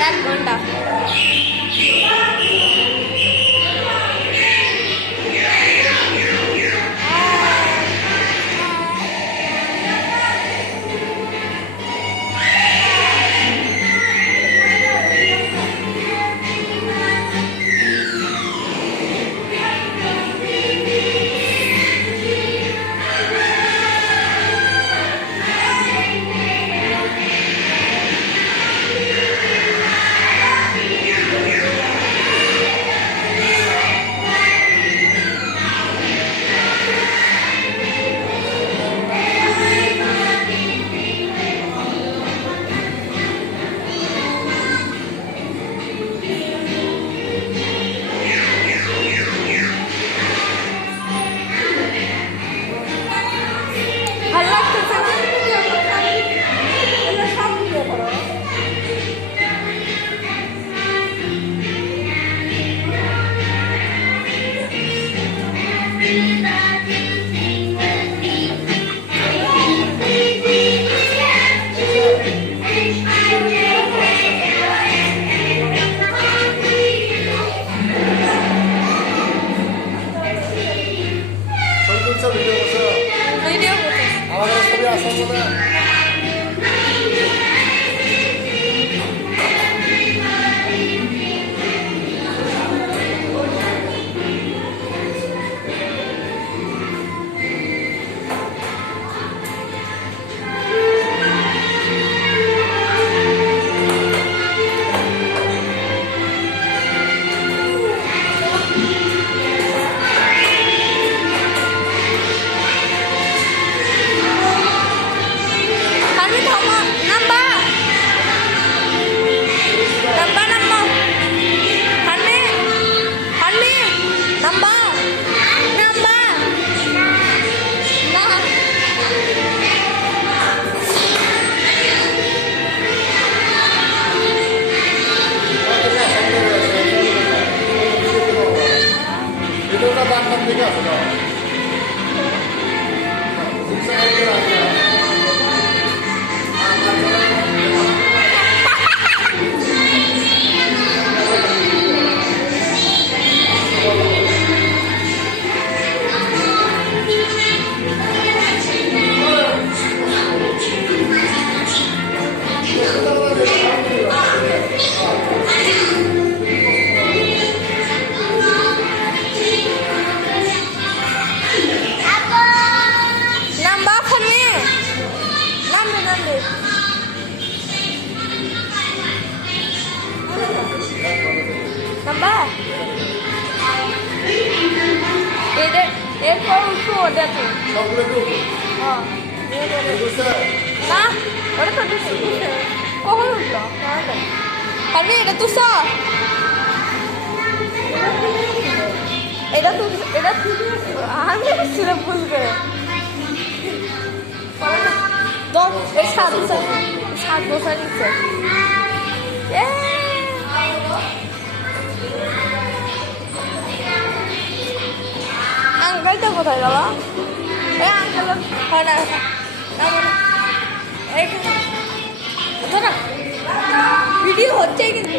1 ঘন্টা। ভিডিও আমাদের ছবি আসল না। ঠিক আছে না Nambah. Eko usu ada tuh. Oh, nah, udah tadi sih. Kok lu udah? Ada. Kami ada tuh so. Ada tuh. Aneh sudah bulgar. Dok, saat bosan itu. আঙ্কেলটা কোথায় গেল? এই আঙ্কেল হয় না ভিডিও হচ্ছে কিন্তু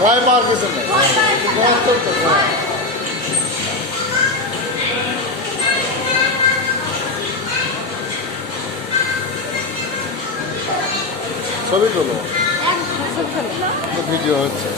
ভয় পাওয়ার কিছু নেই ছবি তোলো ভিডিও হচ্ছে